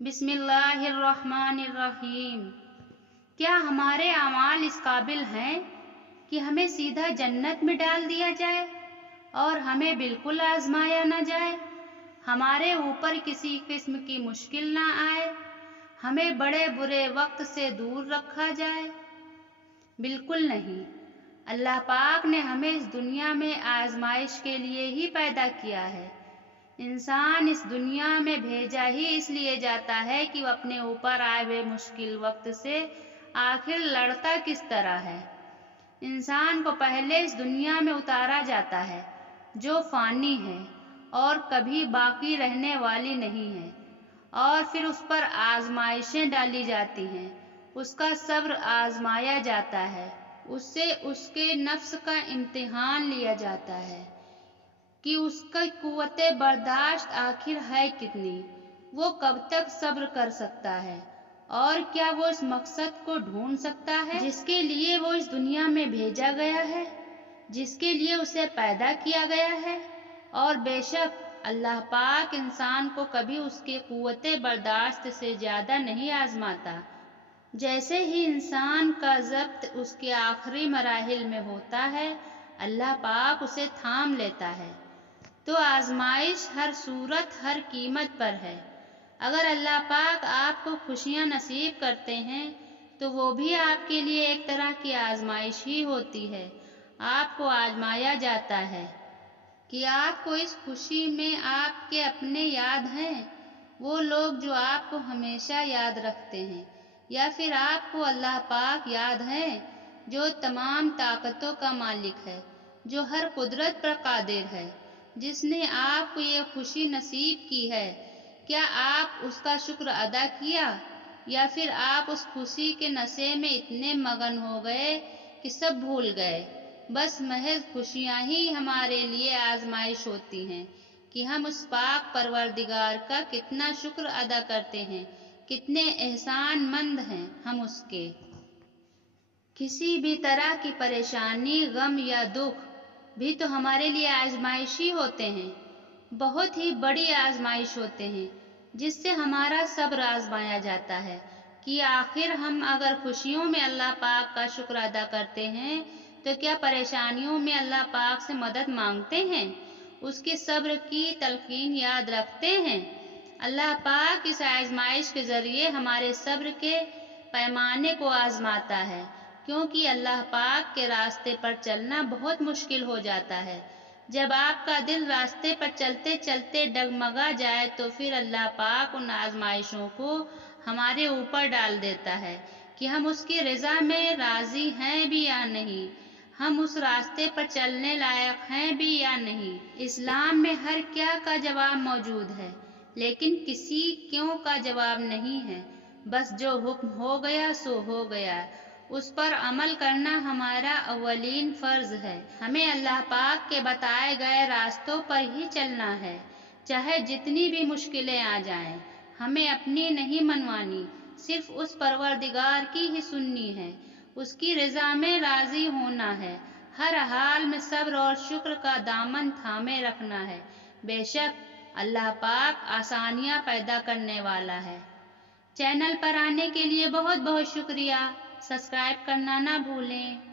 बिस्मिल्लाहिर्रहमानिर्रहीम। क्या हमारे अमाल इस काबिल हैं कि हमें सीधा जन्नत में डाल दिया जाए और हमें बिल्कुल आजमाया न जाए, हमारे ऊपर किसी किस्म की मुश्किल न आए, हमें बड़े बुरे वक्त से दूर रखा जाए? बिल्कुल नहीं। अल्लाह पाक ने हमें इस दुनिया में आजमाइश के लिए ही पैदा किया है। इंसान इस दुनिया में भेजा ही इसलिए जाता है कि वह अपने ऊपर आए हुए मुश्किल वक्त से आखिर लड़ता किस तरह है। इंसान को पहले इस दुनिया में उतारा जाता है जो फानी है और कभी बाकी रहने वाली नहीं है, और फिर उस पर आजमाइशें डाली जाती हैं, उसका सब्र आजमाया जाता है, उससे उसके नफ्स का इम्तिहान लिया जाता है कि उसका कुव्वते बर्दाश्त आखिर है कितनी, वो कब तक सब्र कर सकता है, और क्या वो इस मकसद को ढूंढ सकता है जिसके लिए वो इस दुनिया में भेजा गया है, जिसके लिए उसे पैदा किया गया है। और बेशक अल्लाह पाक इंसान को कभी उसके कुव्वते बर्दाश्त से ज्यादा नहीं आजमाता। जैसे ही इंसान का ज़ब्त उसके आखिरी मराहिल में होता है, अल्लाह पाक उसे थाम लेता है। तो आजमाइश हर सूरत हर कीमत पर है। अगर अल्लाह पाक आपको खुशियां नसीब करते हैं तो वो भी आपके लिए एक तरह की आजमाइश ही होती है। आपको आजमाया जाता है कि आपको इस खुशी में आपके अपने याद हैं, वो लोग जो आपको हमेशा याद रखते हैं, या फिर आपको अल्लाह पाक याद है जो तमाम ताकतों का मालिक है, जो हर कुदरत पर कादिर है, जिसने आपको ये खुशी नसीब की है। क्या आप उसका शुक्र अदा किया, या फिर आप उस खुशी के नशे में इतने मगन हो गए कि सब भूल गए? बस महज खुशियां ही हमारे लिए आजमाइश होती हैं कि हम उस पाक परवरदिगार का कितना शुक्र अदा करते हैं, कितने एहसानमंद हैं हम उसके। किसी भी तरह की परेशानी, गम या दुख भी तो हमारे लिए आजमाइश ही होते हैं, बहुत ही बड़ी आजमाइश होते हैं, जिससे हमारा सब्र आजमाया जाता है कि आखिर हम अगर खुशियों में अल्लाह पाक का शुक्र अदा करते हैं तो क्या परेशानियों में अल्लाह पाक से मदद मांगते हैं, उसके सब्र की तलकीन याद रखते हैं? अल्लाह पाक इस आजमाइश के जरिए हमारे सब्र के पैमाने को आजमाता है, क्योंकि अल्लाह पाक के रास्ते पर चलना बहुत मुश्किल हो जाता है। जब आपका दिल रास्ते पर चलते चलते डगमगा जाए तो फिर अल्लाह पाक उन आजमाइशों को हमारे ऊपर डाल देता है कि हम उसकी रज़ा में राजी हैं भी या नहीं, हम उस रास्ते पर चलने लायक हैं भी या नहीं। इस्लाम में हर क्या का जवाब मौजूद है, लेकिन किसी क्यों का जवाब नहीं है। बस जो हुक्म हो गया सो हो गया, उस पर अमल करना हमारा अव्वलीन फर्ज है। हमें अल्लाह पाक के बताए गए रास्तों पर ही चलना है, चाहे जितनी भी मुश्किलें आ जाएं। हमें अपनी नहीं मनवानी, सिर्फ उस परवरदिगार की ही सुननी है, उसकी रज़ा में राजी होना है, हर हाल में सब्र और शुक्र का दामन थामे रखना है। बेशक अल्लाह पाक आसानियां पैदा करने वाला है। चैनल पर आने के लिए बहुत बहुत शुक्रिया। सब्सक्राइब करना ना भूलें।